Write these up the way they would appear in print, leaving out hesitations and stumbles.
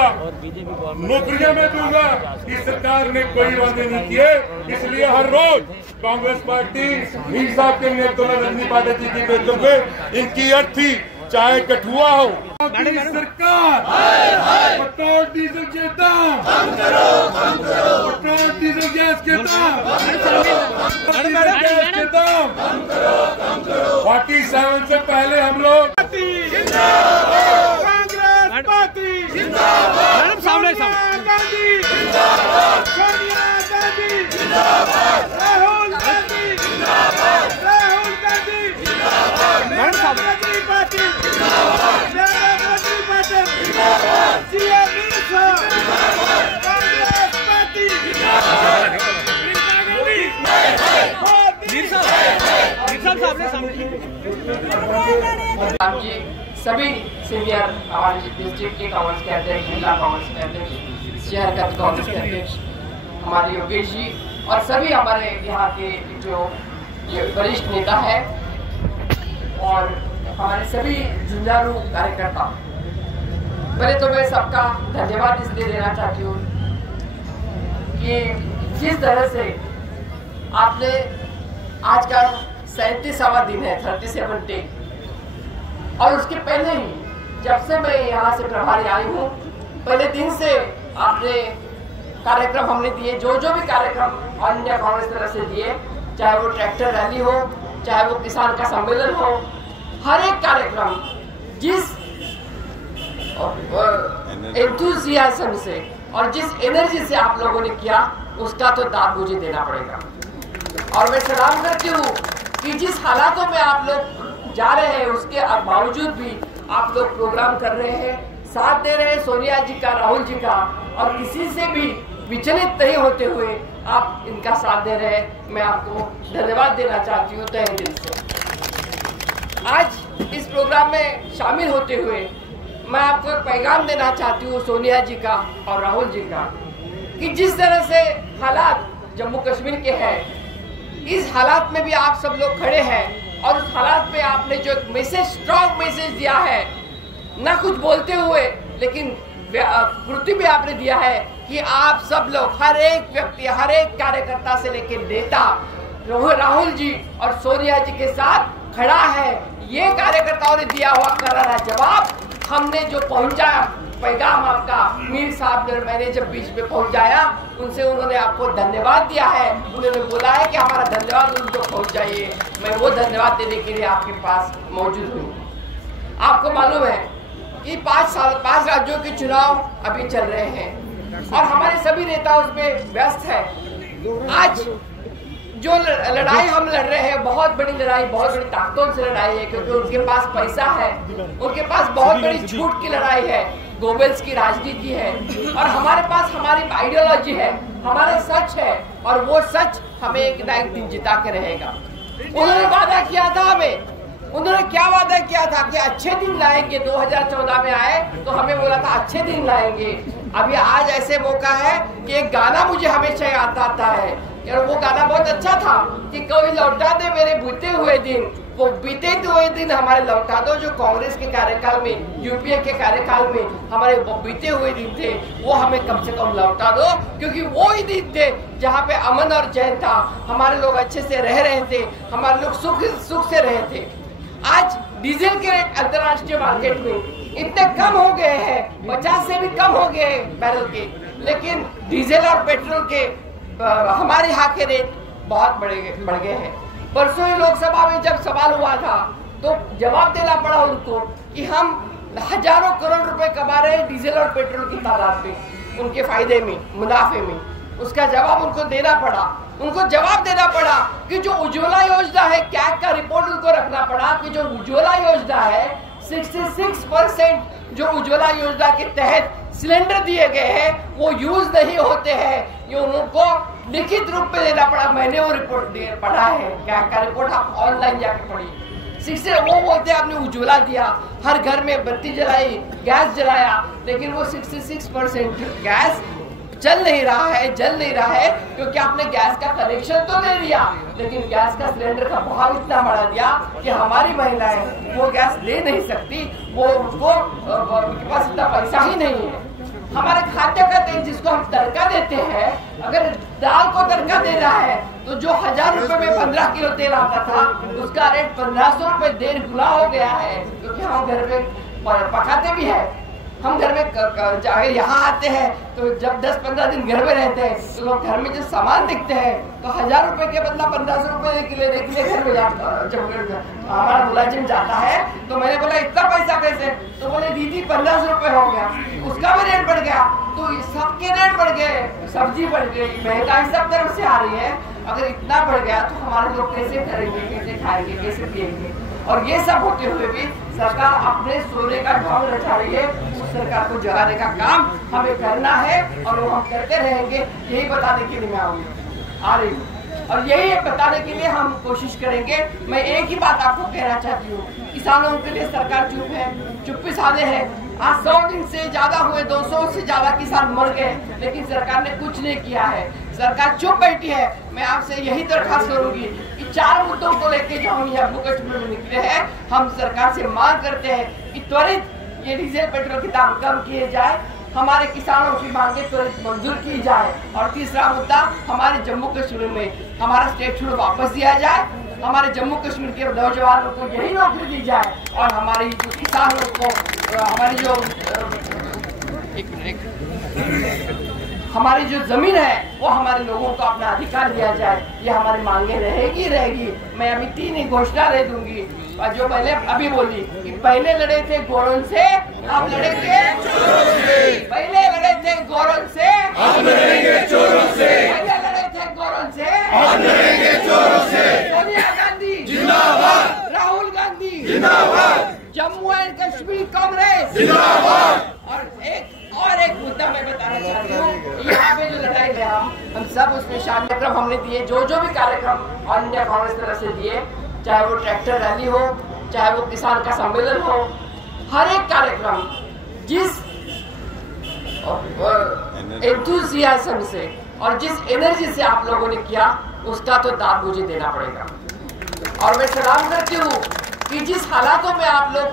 नौकरियां में दूंगा। इस सरकार ने कोई वादे नहीं किए, इसलिए हर रोज कांग्रेस पार्टी मीर साहब के नेतृत्व में रजनी पाटिल जी के नेतृत्व में इनकी अर्थी चाहे कठुआ हो। सरकार पेट्रोल डीजल के दाम पेट्रोल डीजल गैस के दाम 47 से पहले हम लोग कांग्रेस पार्टी जिंदाबाद, सोनिया गांधी जिंदाबाद, राहुल गांधी जिंदाबाद, राहुल गांधी जिंदाबाद, रजनी पाटिल जिंदाबाद, रजनी पाटिल जिंदाबाद, सीएम जिंदाबाद, कांग्रेस पार्टी जिंदाबाद, सभी सीनियर हमारे डिस्ट्रिक्ट के कांग्रेस के अध्यक्ष, जिला कांग्रेस के अध्यक्ष, शहर का कांग्रेस के अध्यक्ष हमारे योगेश जी और सभी हमारे यहाँ के जो वरिष्ठ नेता है और हमारे सभी जुझारू कार्यकर्ता, पहले तो मैं सबका धन्यवाद इसलिए देना चाहती हूँ कि जिस तरह से आपने आज का 37वां दिन है 37 डे, और उसके पहले ही जब से मैं यहाँ से प्रभारी आई हूँ पहले दिन से आपने कार्यक्रम हमने दिए, जो भी कार्यक्रम ऑल इंडिया कांग्रेस तरफ से दिए, चाहे वो ट्रैक्टर रैली हो, चाहे वो किसान का सम्मेलन हो, हर एक कार्यक्रम जिस एंथुसियाज्म से और जिस एनर्जी से आप लोगों ने किया उसका तो दाद मुझे देना पड़ेगा। और मैं सलाम करती हूँ कि जिस हालातों में आप लोग जा रहे हैं उसके बावजूद भी आप लोग प्रोग्राम कर रहे हैं, साथ दे रहे हैं सोनिया जी का, राहुल जी का, और किसी से भी विचलित नहीं होते हुए आप इनका साथ दे रहे हैं। मैं आपको धन्यवाद देना चाहती हूँ तहे दिल से। आज इस प्रोग्राम में शामिल होते हुए मैं आपको एक पैगाम देना चाहती हूँ सोनिया जी का और राहुल जी का कि जिस तरह से हालात जम्मू कश्मीर के हैं, इस हालात में भी आप सब लोग खड़े हैं और उस हालात में आपने जो एक मैसेज, स्ट्रॉन्ग मैसेज दिया है, ना कुछ बोलते हुए लेकिन कृति में आपने दिया है कि आप सब लोग, हर एक व्यक्ति, हर एक कार्यकर्ता से लेकर नेता राहुल जी और सोनिया जी के साथ खड़ा है। ये कार्यकर्ताओं ने दिया हुआ करारा जवाब हमने जो पहुंचाया पैगाम आपका मीर साहब ने, मैंने जब बीच में पहुंचाया उनसे उन्होंने आपको धन्यवाद दिया है, उन्होंने बोला है कि हमारा धन्यवाद उनको पहुंच जाइए। मैं वो धन्यवाद देने के लिए आपके पास मौजूद हूँ। आपको मालूम है कि 5 राज्यों के चुनाव अभी चल रहे हैं और हमारे सभी नेता उसमें व्यस्त है। आज जो लड़ाई हम लड़ रहे हैं, बहुत बड़ी लड़ाई, बहुत बड़ी ताकतों से लड़ाई है, क्योंकि उनके पास पैसा है, उनके पास बहुत बड़ी छूट की लड़ाई है, गोबेल्स की राजनीति है, और हमारे पास हमारी आइडियोलॉजी है, हमारा सच है, और वो सच हमें एक ना एक दिन जिता के रहेगा। उन्होंने वादा किया था हमें, उन्होंने क्या वादा किया था कि अच्छे दिन लाएंगे। 2014 में आए तो हमें बोला था अच्छे दिन लाएंगे। अभी आज ऐसे मौका है कि एक गाना मुझे हमेशा याद आता है, यार वो गाना बहुत अच्छा था कि कोई लौटा दे मेरे बीते हुए दिन, वो बीते हुए दिन हमारे लौटा दो जो कांग्रेस के कार्यकाल में, यूपीए के कार्यकाल में हमारे बीते हुए दिन थे, वो हमें कम से कम लौटा दो, क्योंकि वो ही दिन थे जहाँ पे अमन और चैन था, हमारे लोग अच्छे से रह रहे थे, हमारे लोग सुख से रहे थे। आज डीजल के रेट अंतर्राष्ट्रीय मार्केट में इतने कम हो गए हैं, 50 से भी कम हो गए बैरल के, लेकिन डीजल और पेट्रोल के हमारे यहाँ के रेट बहुत बढ़ गए हैं। परसों ही लोकसभा में जब सवाल हुआ था तो जवाब देना पड़ा उनको कि हम हजारों करोड़ रुपए कमा रहे हैं डीजल और पेट्रोल की तादाद में, उनके फायदे में, मुनाफे में। उसका जवाब उनको देना पड़ा, उनको जवाब देना पड़ा कि जो उज्ज्वला योजना है, कैग का रिपोर्ट उनको रखना पड़ा कि जो उज्ज्वला योजना है 66% जो उज्ज्वला योजना के तहत सिलेंडर दिए गए हैं वो यूज नहीं होते हैं। ये उनको लिखित रूप में देना पड़ा। मैंने वो रिपोर्ट पढ़ा है, कैग का रिपोर्ट आप ऑनलाइन जाके पढ़िए। वो बोलते हैं आपने उज्ज्वला दिया, हर घर में बत्ती जलाई, गैस जलाया, लेकिन वो 66% गैस जल नहीं रहा है क्योंकि आपने गैस का कनेक्शन तो दे दिया, लेकिन गैस का सिलेंडर का भाव इतना बढ़ा दिया कि हमारी महिलाएं वो गैस ले नहीं सकती, वो उनको उनके पास इतना पैसा ही नहीं है। हमारे खाद्य का तेल जिसको हम तड़का देते हैं, अगर दाल को तड़का दे रहा है तो जो 1000 रुपए में 15 किलो तेल आता था उसका रेट 1500 रुपए 1.5 गुना हो गया है। क्योंकि हम घर में पकाते भी है, हम घर में अगर यहाँ आते हैं तो जब 10-15 दिन घर में रहते हैं तो लोग घर में जो सामान दिखते हैं तो 1000 रुपए के बदला 1500 रुपए के लिए घर में जाता। जब हमारा मुलाजिम जाता है तो मैंने बोला इतना पैसा कैसे, तो बोले दीदी 1500 रुपए हो गया, उसका भी रेट बढ़ गया, तो सबके रेट बढ़ गए, सब्जी बढ़ गई, महंगाई सब तरफ से आ रही है। अगर इतना बढ़ गया तो हमारे लोग कैसे करेंगे, कैसे खाएंगे, कैसे पिएंगे। और ये सब होते हुए भी सरकार अपने सोने का ढोंग रचा रही है। उस सरकार को जगाने का काम हमें करना है और वो हम करते रहेंगे। यही बताने के लिए मैं आ रही हूँ और यही बताने के लिए हम कोशिश करेंगे। मैं एक ही बात आपको कहना चाहती हूँ, किसानों के लिए सरकार चुप है, चुप्पी साधे है। आज 100 दिन से ज्यादा हुए, 200 से ज्यादा किसान मर गए, लेकिन सरकार ने कुछ नहीं किया है। सरकार चुप बैठी है। मैं आपसे यही दरखास्त करूंगी कि 4 मुद्दों को लेके जो हम जम्मू कश्मीर में निकले हैं, हम सरकार से मांग करते हैं कि त्वरित ये डीजल पेट्रोल के दाम कम किए जाए, हमारे किसानों की मांगे त्वरित मंजूर की जाए। और तीसरा मुद्दा, हमारे जम्मू कश्मीर में हमारा स्टेटहुड वापस दिया जाए, हमारे जम्मू कश्मीर के नौजवानों को यही नौकरी दी जाए और हमारी जो किसानों को हमारी जो जमीन है वो हमारे लोगों को अपना अधिकार दिया जाए। ये हमारी मांगे रहेगी। मैं अभी 3 घोषणा दे दूंगी और जो पहले अभी बोली कि पहले लड़े थे गोरों से, अब लड़ेंगे चोरों से। पहले लड़े थे गोरों से, अब लड़ेंगे चोरों से। पहले लड़े थे गोरों से, अब लड़ेंगे चोरों से। सोनिया गांधी जिंदाबाद, राहुल गांधी जिंदाबाद, जम्मू एंड कश्मीर कांग्रेस जिंदाबाद। और एक मुद्दा मैं बताना चाहती हूँ, यहाँ पे जो लड़ाई है हम सब उसमें शामिल कार्यक्रम हमने दिए, जो भी कार्यक्रम ऑल इंडिया कांग्रेस तरफ से दिए, चाहे वो ट्रैक्टर रैली हो, चाहे वो किसान का सम्मेलन हो, हर एक कार्यक्रम जिस एंथुसियाज्म से और जिस एनर्जी से आप लोगों ने किया उसका तो दाम मुझे देना पड़ेगा। और मैं सलाम करती हूँ कि जिस हालातों में आप लोग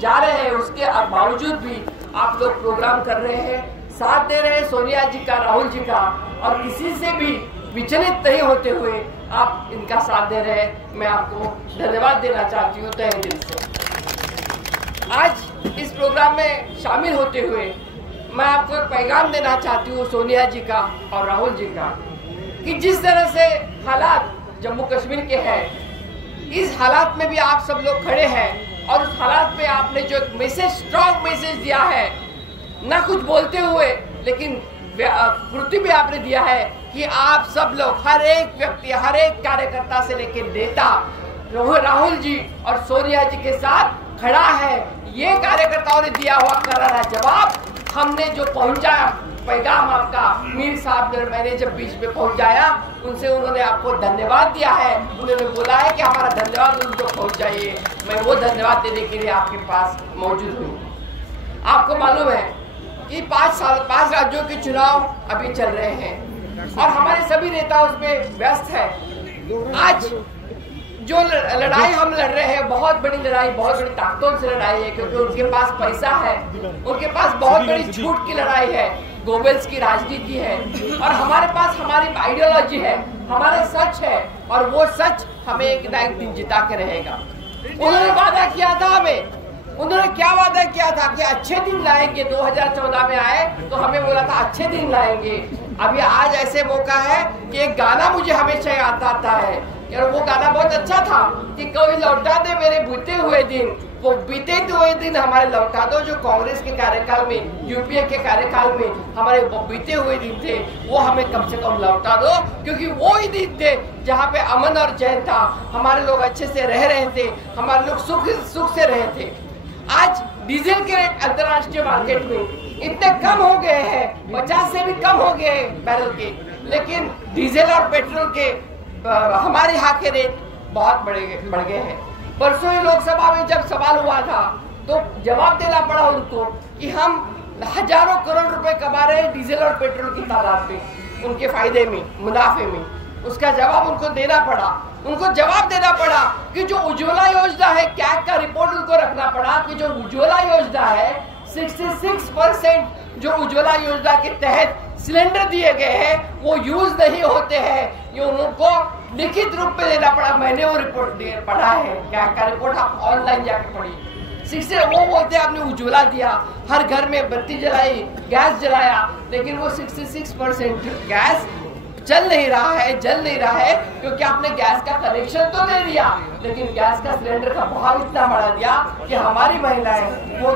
जा रहे हैं उसके बावजूद भी आप लोग प्रोग्राम कर रहे हैं, साथ दे रहे हैं सोनिया जी का, राहुल जी का, और किसी से भी विचलित नहीं होते हुए आप इनका साथ दे रहे हैं। मैं आपको धन्यवाद देना चाहती हूँ तहे दिल से। आज इस प्रोग्राम में शामिल होते हुए मैं आपको एक पैगाम देना चाहती हूँ सोनिया जी का और राहुल जी का कि जिस तरह से हालात जम्मू कश्मीर के हैं, इस हालात में भी आप सब लोग खड़े हैं और उस हालात में आपने जो एक मैसेज, स्ट्रॉन्ग मैसेज दिया है, ना कुछ बोलते हुए लेकिन कृति भी आपने दिया है कि आप सब लोग, हर एक व्यक्ति, हर एक कार्यकर्ता से लेकर नेता राहुल जी और सोनिया जी के साथ खड़ा है। ये कार्यकर्ताओं ने दिया हुआ करारा जवाब हमने जो पहुंचाया पैगाम आपका, मीर साहब ने, मैंने जब बीच में पहुंचाया उनसे उन्होंने आपको धन्यवाद दिया है। उन्होंने बोला है कि हमारा धन्यवाद उनको पहुंचाइए। मैं वो धन्यवाद देने के लिए आपके पास मौजूद हूँ। आपको मालूम है कि 5 राज्यों के चुनाव अभी चल रहे हैं और हमारे सभी नेता उसमें व्यस्त है। आज जो लड़ाई हम लड़ रहे हैं, बहुत बड़ी लड़ाई, बहुत बड़ी ताकतों से लड़ाई है, क्योंकि उनके पास पैसा है, उनके पास बहुत बड़ी झूठ की लड़ाई है, गोबेल्स की राजनीति है, और हमारे पास हमारी आइडियोलॉजी है, हमारे सच है, और वो सच हमें एक ना एक दिन जिता के रहेगा। उन्होंने वादा किया था हमें, उन्होंने क्या वादा किया था कि अच्छे दिन लाएंगे। 2014 में आए तो हमें बोला था अच्छे दिन लाएंगे। अभी आज ऐसे मौका है कि एक गाना मुझे हमेशा याद आता है, यार वो गाना बहुत अच्छा था कि कोई लौटा दे मेरे बीते हुए दिन। वो बीते हुए दिन हमारे लौटा दो, जो कांग्रेस के कार्यकाल में, यूपीए के कार्यकाल में हमारे बीते हुए दिन थे, वो हमें कम से कम लौटा दो, क्योंकि वो ही दिन थे जहाँ पे अमन और चैन था, हमारे लोग अच्छे से रह रहे थे, हमारे लोग सुख से रहे थे। आज डीजल के रेट अंतर्राष्ट्रीय मार्केट में इतने कम हो गए हैं, 50 से भी कम हो गए हैं बैरल के, लेकिन डीजल और पेट्रोल के हमारे यहाँ के रेट बहुत बढ़ गए हैं। परसों ही लोकसभा में जब सवाल हुआ था तो जवाब देना पड़ा उनको कि हम हजारों करोड़ रुपए कमा रहे हैं डीजल और पेट्रोल की तादाद में, उनके फायदे में, मुनाफे में। उसका जवाब उनको देना पड़ा। उनको जवाब देना पड़ा कि जो उज्ज्वला योजना है, कैग का रिपोर्ट उनको रखना पड़ा कि जो उज्ज्वला योजना है 66% जो उज्ज्वला योजना के तहत सिलेंडर दिए गए हैं वो यूज नहीं होते हैं। ये उनको लिखित रूप में देना पड़ा। मैंने वो रिपोर्ट पढ़ा है, क्या का रिपोर्ट आप ऑनलाइन जाके पढ़िए। वो बोलते हैं आपने उज्ज्वला दिया, हर घर में बत्ती जलाई, गैस जलाया, लेकिन वो 66% गैस जल नहीं रहा है क्योंकि आपने गैस का कनेक्शन तो दे दिया, लेकिन गैस का सिलेंडर का भाव इतना बढ़ा दिया कि हमारी महिलाएं वो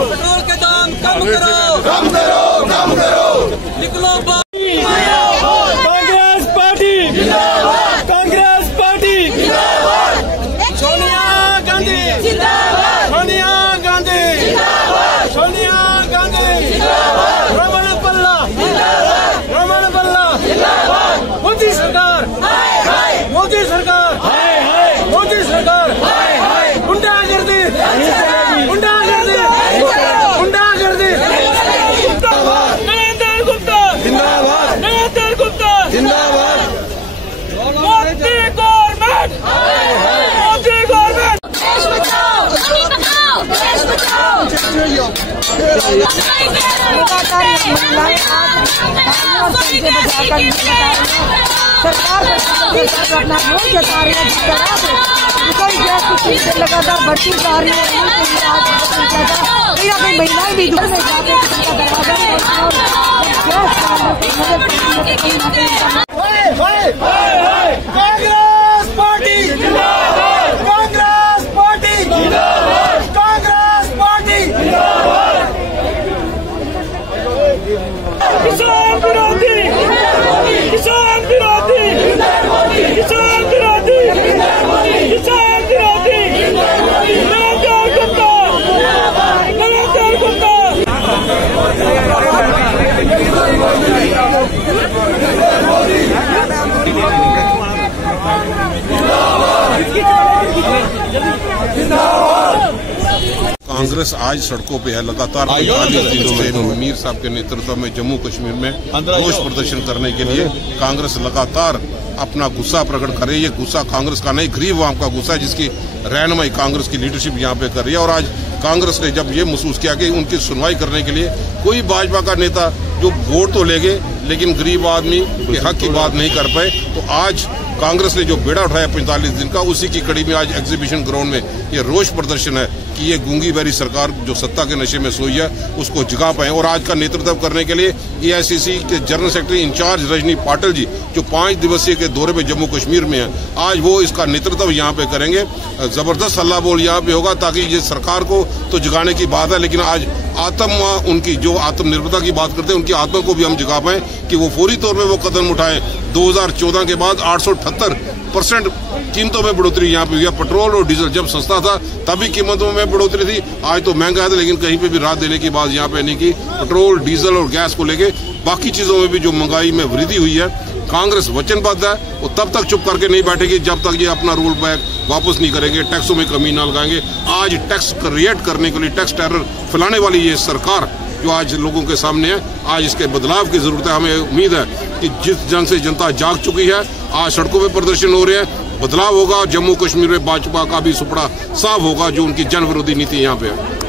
पेट्रोल के दाम कम करो, निकलो कांग्रेस पार्टी, सोनिया गांधी, रमण बल्ला, मोदी सरकार, गुंडागर्दी, नरेंद्र गुप्ता जिंदाबाद, मोदी गवर्नमेंट, देश बचाओ, देश बचाओ। से बचाकर नहीं बता रहे हैं। सरकार अपना रोज जता रही है, गैस की कीमत लगातार बढ़ती जा रही है। कहीं महिलाएं भी दूर में जाते हैं, दरवाजा कांग्रेस पार्टी जिंदाबाद, कांग्रेस पार्टी जिंदाबाद, कांग्रेस पार्टी जिंदाबाद। किसान विरोधी, किसान विरोधी, किसान विरोधी, किसान विरोधी, नरेंद्र गुप्ता, नरेंद्र गुप्ता। कांग्रेस आज सड़कों पे है लगातार 45 दिनों में मीर साहब के नेतृत्व में जम्मू कश्मीर में रोष प्रदर्शन करने के लिए कांग्रेस लगातार अपना गुस्सा प्रकट कर रही है। ये गुस्सा कांग्रेस का नहीं, गरीब आवाम का गुस्सा है, जिसकी रहनुमाई कांग्रेस की लीडरशिप यहाँ पे कर रही है। और आज कांग्रेस ने जब ये महसूस किया कि उनकी सुनवाई करने के लिए कोई भाजपा का नेता जो वोट तो ले गए लेकिन गरीब आदमी के हक की बात नहीं कर पाए, तो आज कांग्रेस ने जो बेड़ा उठाया 45 दिन का, उसी की कड़ी में आज एग्जीबिशन ग्राउंड में ये रोष प्रदर्शन है कि ये गूंगी बैरी सरकार जो सत्ता के नशे में सोई है उसको जगा पाए। और आज का नेतृत्व करने के लिए एआईसीसी के general secretary incharge Rajni Patil ji जो 5 दिवसीय के दौरे पे जम्मू कश्मीर में है, आज वो इसका नेतृत्व यहाँ पे करेंगे। जबरदस्त हल्ला बोल यहाँ पे होगा ताकि ये सरकार को तो जगाने की बात है, लेकिन आज आत्मा उनकी जो आत्मनिर्भरता की बात करते हैं उनकी आत्मा को भी हम जगा पाए कि वो फौरी तौर में वो कदम उठाएं। 2014 के बाद 878% कीमतों में बढ़ोतरी यहाँ पे हुई है। पेट्रोल और डीजल जब सस्ता था तभी कीमतों में बढ़ोतरी थी, आज तो महंगा है, लेकिन कहीं पे भी राहत देने की बात यहाँ पे नहीं की। पेट्रोल डीजल और गैस को लेके बाकी चीजों में भी जो महंगाई में वृद्धि हुई है, कांग्रेस वचनबद्ध है, वो तब तक चुप करके नहीं बैठेगी जब तक ये अपना रोल बैक वापस नहीं करेंगे, टैक्सों में कमी न लगाएंगे। आज टैक्स क्रिएट करने के लिए, टैक्स टेरर फैलाने वाली ये सरकार जो आज लोगों के सामने है, आज इसके बदलाव की जरूरत है। हमें उम्मीद है कि जिस जंग से जनता जाग चुकी है, आज सड़कों पे प्रदर्शन हो रहे हैं, बदलाव होगा। जम्मू कश्मीर में भाजपा का भी सुपड़ा साफ होगा जो उनकी जन विरोधी नीति यहाँ पे है।